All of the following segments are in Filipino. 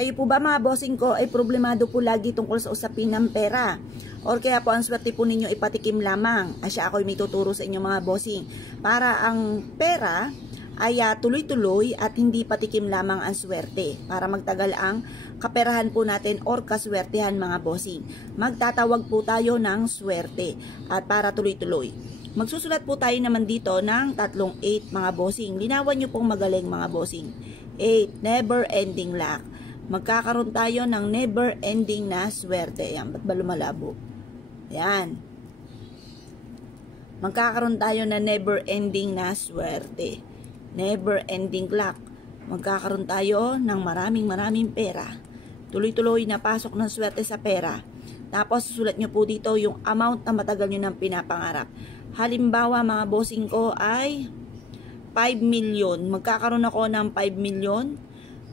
Kayo po ba mga bossing ko ay problemado po lagi tungkol sa usapin ng pera? Or kaya po ang swerte po ninyo ipatikim lamang? Asya ako'y may tuturo sa inyo mga bossing. Para ang pera ay tuloy-tuloy at hindi patikim lamang ang swerte. Para magtagal ang kaperahan po natin or kaswertehan mga bossing. Magtatawag po tayo ng swerte at para tuloy-tuloy. Magsusulat po tayo naman dito ng tatlong 8 mga bossing. Linawan nyo pong magaling mga bossing. 8, never ending luck. Magkakaroon tayo ng never ending na swerte. Yan, ba't ba lumalabo? Yan. Magkakaroon tayo na never ending na swerte. Never ending luck. Magkakaroon tayo ng maraming pera. Tuloy-tuloy na pasok ng swerte sa pera. Tapos susulat nyo po dito yung amount na matagal nyo ng pinapangarap. Halimbawa mga bossing ko ay 5 million. Magkakaroon ako ng 5 million.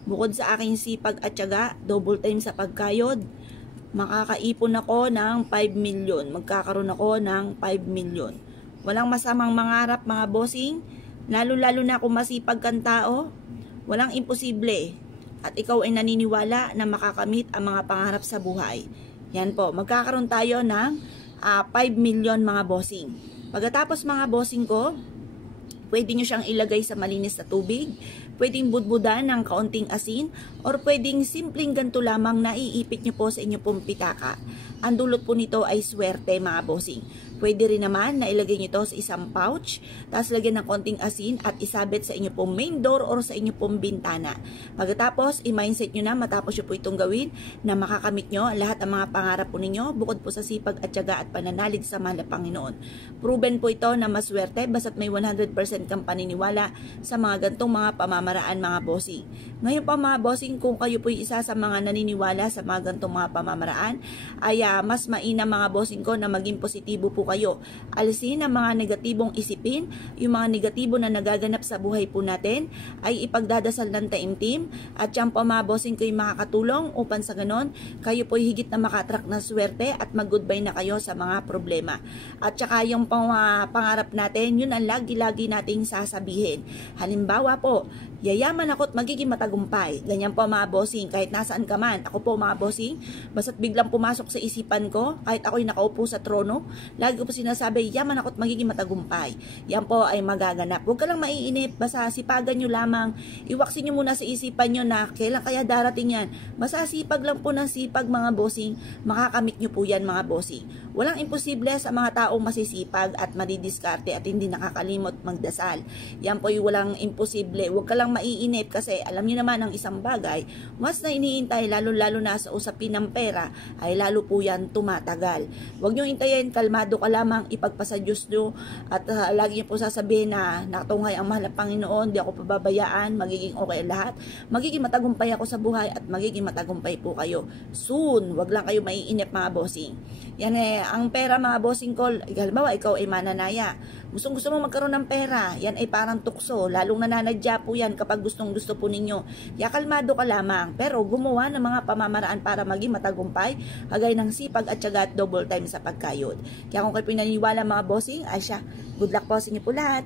Bukod sa aking sipag at tiyaga, double time sa pagkayod, makakaipon ako ng 5 million. Magkakaroon ako ng 5 million. Walang masamang mangarap mga bossing, lalo-lalo na kung masipag kang tao, walang imposible. At ikaw ay naniniwala na makakamit ang mga pangarap sa buhay. Yan po, magkakaroon tayo ng 5 million mga bossing. Pagkatapos mga bossing ko, pwede nyo siyang ilagay sa malinis na tubig, pwedeng budbudan ng kaunting asin, or pwedeng simpleng ganito lamang na iipit nyo po sa inyo pong pitaka. Ang dulot po nito ay swerte mga bossing. Pwede rin naman na ilagay nyo ito sa isang pouch, tapos lagyan ng konting asin at isabit sa inyo pong main door or sa inyo pong bintana. Pagkatapos, i-mindset nyo na matapos nyo po itong gawin na makakamit nyo lahat ang mga pangarap po ninyo bukod po sa sipag at tiyaga at pananalig sa mahal na Panginoon. Proven po ito na maswerte basta't may 100% kang paniniwala sa mga gantong mga pamamaraan mga bossing. Ngayon pa mga bossing, kung kayo po isa sa mga naniniwala sa mga gantong mga pamamaraan, ay mas mainam mga bossing ko na maging positibo po kayo. Alisin ang mga negatibong isipin, yung mga negatibo na nagaganap sa buhay po natin ay ipagdadasal ng taimtim at yan po mga bossing ko yung makakatulong upang sa ganon kayo po higit na makatrack ng swerte at mag-goodbye na kayo sa mga problema. At saka yung pangarap natin, yun ang lagi-lagi nating sasabihin. Halimbawa po, yayaman ako at magiging matagumpay. Ganyan po mga bossing, kahit nasaan ka man. Ako po mga bossing, basta't biglang pumasok sa isipan ko, kahit ako'y nakaupo sa trono, lagi ko po sinasabi, yaman ako at magiging matagumpay. Yan po ay magaganap. Huwag ka lang maiinip, basta sipagan nyo lamang, iwaksin nyo muna sa isipan nyo na kailan kaya darating yan. Basta sipag lang po ng sipag mga bossing, makakamit nyo po yan mga bossing. Walang imposible sa mga taong masisipag at madidiskarte at hindi nakakalimot magdasal. Yan po yung walang imposible. Huwag ka lang maiinip kasi alam nyo naman ang isang bagay, mas na iniintay lalo-lalo na sa usapin ng pera ay lalo po yan tumatagal. Huwag nyo intayin, kalmado ka lamang, ipagpasa Diyos nyo at lagi nyo po sasabihin na nakatunghay ang mahal na Panginoon, di ako pababayaan, magiging okay lahat, magiging matagumpay ako sa buhay at magiging matagumpay po kayo. Soon, wag lang kayo maiinip mga bossing. Yan ang pera mga bossing ko, halimbawa ikaw ay mananaya, gusto mo magkaroon ng pera, yan ay parang tukso, lalong nananadya po yan kapag gusto po ninyo. Kaya kalmado ka lamang, pero gumawa ng mga pamamaraan para maging matagumpay, kagaya ng sipag at tiyaga at double time sa pagkayod. Kaya kung kayo pinaniwala mga bossing, ay siya, good luck po sa inyo po lahat.